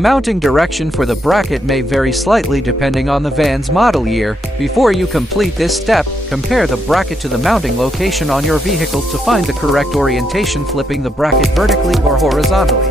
mounting direction for the bracket may vary slightly depending on the van's model year. Before you complete this step, compare the bracket to the mounting location on your vehicle to find the correct orientation, flipping the bracket vertically or horizontally.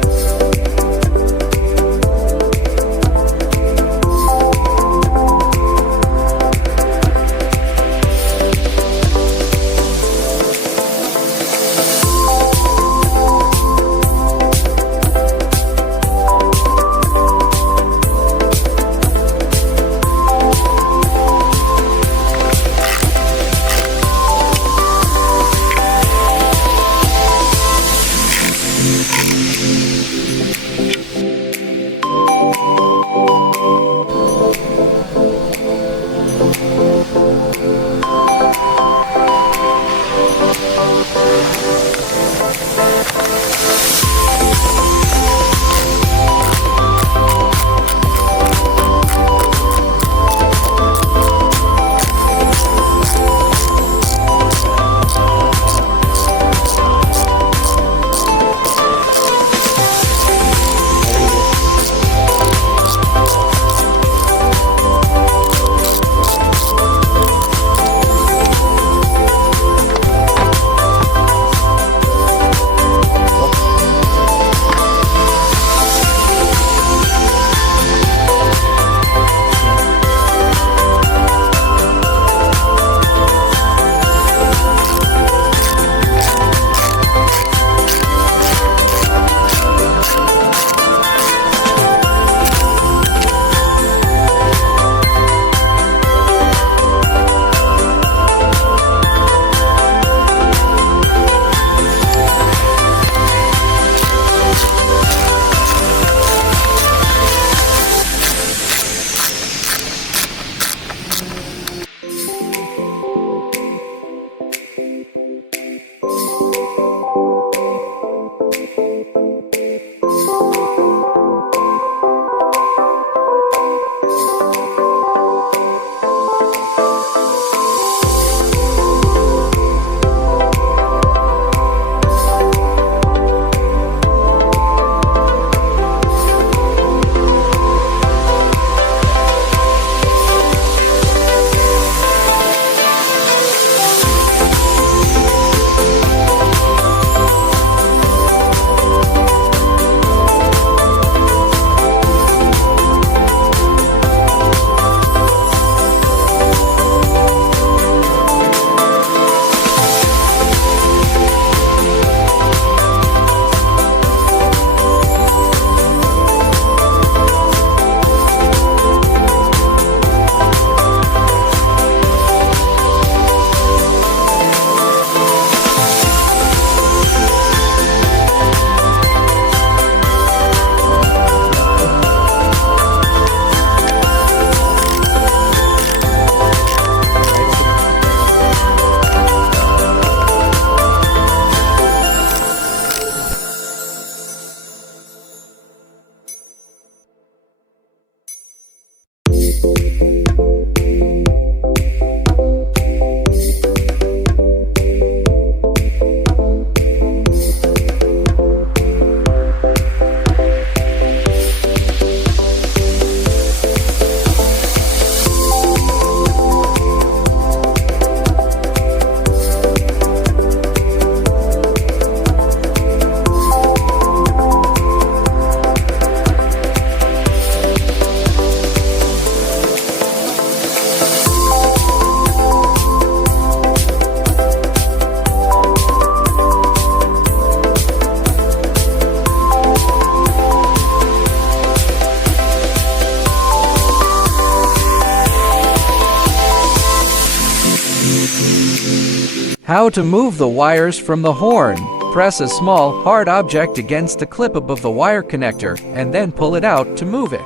How to move the wires from the horn. Press a small, hard object against the clip above the wire connector, and then pull it out to move it.